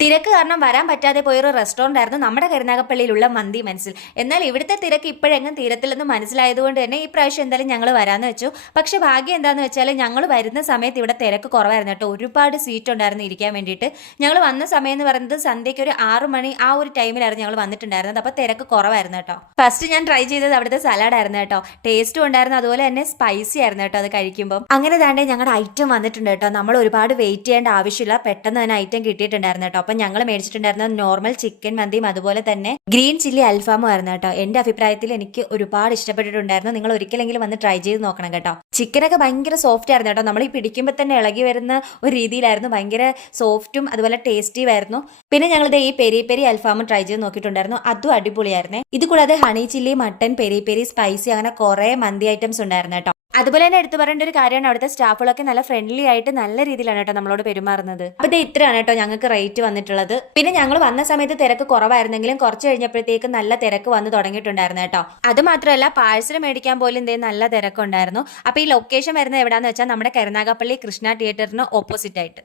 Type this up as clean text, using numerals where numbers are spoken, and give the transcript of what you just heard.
തിരക്ക് കാരണം വരാൻ പറ്റാതെ പോയൊരു റെസ്റ്റോറൻ്റ് ആയിരുന്നു നമ്മുടെ കരുനാഗപ്പള്ളിയിലുള്ള മന്തി മനസ്സിൽ. എന്നാൽ ഇവിടുത്തെ തിരക്ക് ഇപ്പോഴെങ്ങും തീരത്തില്ലെന്ന് മനസ്സിലായതുകൊണ്ട് തന്നെ ഈ പ്രാവശ്യം എന്തായാലും ഞങ്ങൾ വരാമെന്ന് വെച്ചു. പക്ഷെ ഭാഗ്യം എന്താണെന്ന് വെച്ചാൽ ഞങ്ങൾ വരുന്ന സമയത്ത് ഇവിടെ തിരക്ക് കുറവായിരുന്നു കേട്ടോ. ഒരുപാട് സീറ്റ് ഉണ്ടായിരുന്നു ഇരിക്കാൻ വേണ്ടിയിട്ട്. ഞങ്ങൾ വന്ന സമയം എന്ന് പറയുന്നത് സന്ധ്യയ്ക്ക് ഒരു 6 മണി ആ ഒരു ടൈമിലായിരുന്നു ഞങ്ങൾ വന്നിട്ടുണ്ടായിരുന്നത്. അപ്പോൾ തിരക്ക് കുറവായിരുന്നു കേട്ടോ. ഫസ്റ്റ് ഞാൻ ട്രൈ ചെയ്തത് അവിടുത്തെ സലാഡായിരുന്നു കേട്ടോ. ടേസ്റ്റും ഉണ്ടായിരുന്നു, അതുപോലെ തന്നെ സ്പൈസി ആയിരുന്നു കേട്ടോ അത് കഴിക്കുമ്പോൾ. അങ്ങനെ താണ്ടേ ഞങ്ങളുടെ ഐറ്റം വന്നിട്ടുണ്ട് കേട്ടോ. നമ്മൾ ഒരുപാട് വെയിറ്റ് ചെയ്യേണ്ട ആവശ്യമില്ല, പെട്ടെന്ന് തന്നെ ഐറ്റം കിട്ടിയിട്ടുണ്ടായിരുന്നു കേട്ടോ. അപ്പം ഞങ്ങൾ മേടിച്ചിട്ടുണ്ടായിരുന്നത് നോർമൽ ചിക്കൻ മന്തിയും അതുപോലെ തന്നെ ഗ്രീൻ ചില്ലി അൽഫാമും ആയിരുന്നു കേട്ടോ. എന്റെ അഭിപ്രായത്തിൽ എനിക്ക് ഒരുപാട് ഇഷ്ടപ്പെട്ടിട്ടുണ്ടായിരുന്നു. നിങ്ങൾ ഒരിക്കലെങ്കിലും വന്ന് ട്രൈ ചെയ്ത് നോക്കണം കേട്ടോ. ചിക്കനൊക്കെ ഭയങ്കര സോഫ്റ്റ് ആയിരുന്നു കേട്ടോ. നമ്മൾ ഈ പിടിക്കുമ്പോൾ തന്നെ ഇളകി വരുന്ന ഒരു രീതിയിലായിരുന്നു. ഭയങ്കര സോഫ്റ്റും അതുപോലെ ടേസ്റ്റിയും ആയിരുന്നു. പിന്നെ ഞങ്ങളിത് ഈ പെരി പെരി അൽഫാമും ട്രൈ ചെയ്ത് നോക്കിയിട്ടുണ്ടായിരുന്നു. അതും അടിപൊളിയായിരുന്നേ. ഇത് കൂടാതെ honey chilli, mutton, peri peri, spicy അങ്ങനെ കുറെ മന്തി ഐറ്റംസ് ഉണ്ടായിരുന്നു കേട്ടോ. അതുപോലെ തന്നെ എടുത്തു പറയേണ്ട ഒരു കാര്യമാണ്, അവിടുത്തെ സ്റ്റാഫുകളൊക്കെ നല്ല ഫ്രണ്ട്ലി ആയിട്ട് നല്ല രീതിയിലാണ് കേട്ടോ നമ്മളോട് പെരുമാറുന്നത്. അപ്പൊ ഇത് ഇത്രയാണ് കേട്ടോ ഞങ്ങൾക്ക് റേറ്റ് വന്നിട്ടുള്ളത്. പിന്നെ ഞങ്ങൾ വന്ന സമയത്ത് തിരക്ക് കുറവായിരുന്നെങ്കിലും കുറച്ച് കഴിഞ്ഞപ്പോഴത്തേക്ക് നല്ല തിരക്ക് വന്ന് തുടങ്ങിയിട്ടുണ്ടായിരുന്നു കേട്ടോ. അത് മാത്രമല്ല പാഴ്സൽ മേടിക്കാൻ പോലും ഇതേ നല്ല തിരക്കുണ്ടായിരുന്നു. അപ്പൊ ഈ ലൊക്കേഷൻ വരുന്നത് എവിടെയാന്ന് വെച്ചാൽ നമ്മുടെ കരുനാഗപ്പള്ളി കൃഷ്ണ തിയേറ്ററിന് ഓപ്പോസിറ്റ് ആയിട്ട്.